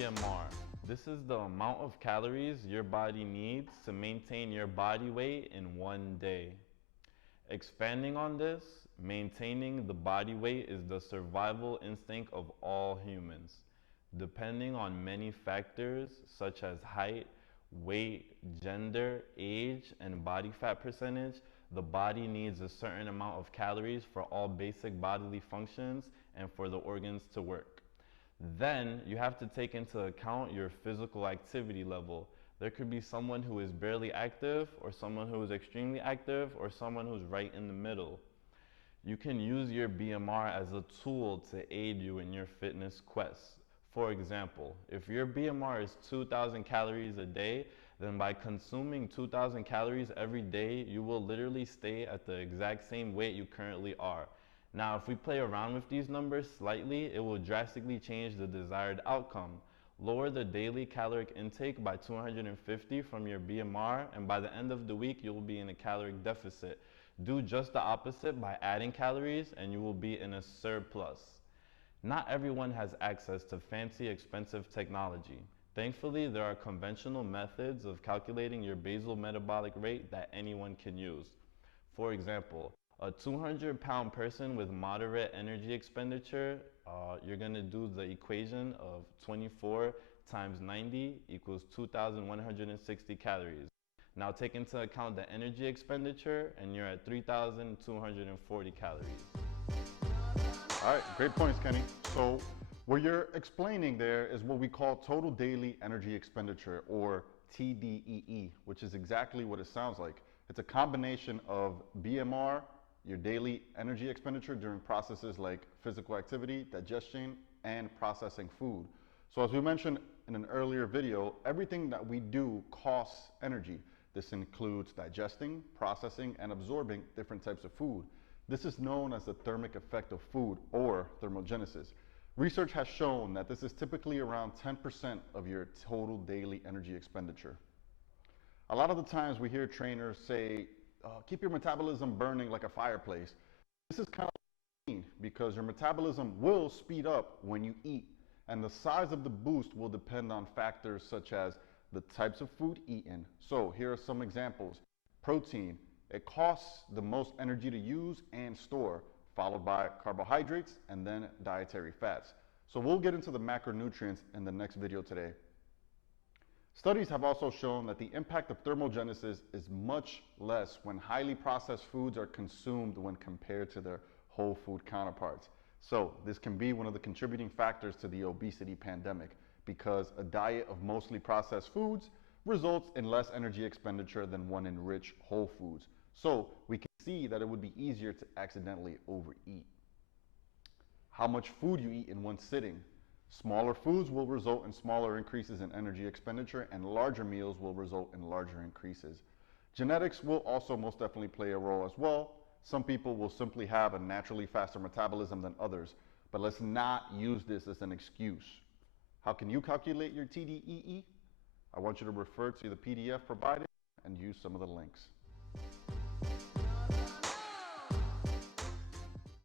BMR. This is the amount of calories your body needs to maintain your body weight in one day. Expanding on this, maintaining the body weight is the survival instinct of all humans. Depending on many factors such as height, weight, gender, age, and body fat percentage, the body needs a certain amount of calories for all basic bodily functions and for the organs to work. Then you have to take into account your physical activity level. There could be someone who is barely active, or someone who is extremely active, or someone who's right in the middle. You can use your BMR as a tool to aid you in your fitness quest. For example, if your BMR is 2,000 calories a day, then by consuming 2,000 calories every day, you will literally stay at the exact same weight you currently are. Now, if we play around with these numbers slightly, it will drastically change the desired outcome. Lower the daily caloric intake by 250 from your BMR, and by the end of the week, you will be in a caloric deficit. Do just the opposite by adding calories, and you will be in a surplus. Not everyone has access to fancy, expensive technology. Thankfully, there are conventional methods of calculating your basal metabolic rate that anyone can use. For example, a 200-pound person with moderate energy expenditure, you're going to do the equation of 24 times 90 equals 2,160 calories. Now take into account the energy expenditure, and you're at 3,240 calories. All right, great points, Kenny. So what you're explaining there is what we call total daily energy expenditure, or TDEE, which is exactly what it sounds like. It's a combination of BMR, your daily energy expenditure during processes like physical activity, digestion, and processing food. So as we mentioned in an earlier video, everything that we do costs energy. This includes digesting, processing, and absorbing different types of food. This is known as the thermic effect of food, or thermogenesis. Research has shown that this is typically around 10% of your total daily energy expenditure. A lot of the times we hear trainers say, keep your metabolism burning like a fireplace. This is kind of mean because your metabolism will speed up when you eat, and the size of the boost will depend on factors such as the types of food eaten. So here are some examples. Protein, it costs the most energy to use and store, followed by carbohydrates and then dietary fats. So we'll get into the macronutrients in the next video today. Studies have also shown that the impact of thermogenesis is much less when highly processed foods are consumed when compared to their whole food counterparts. So this can be one of the contributing factors to the obesity pandemic, because a diet of mostly processed foods results in less energy expenditure than one in rich whole foods. So we can see that it would be easier to accidentally overeat. How much food you eat in one sitting. Smaller foods will result in smaller increases in energy expenditure, and larger meals will result in larger increases. Genetics will also most definitely play a role as well. Some people will simply have a naturally faster metabolism than others, but let's not use this as an excuse. How can you calculate your TDEE? I want you to refer to the PDF provided and use some of the links.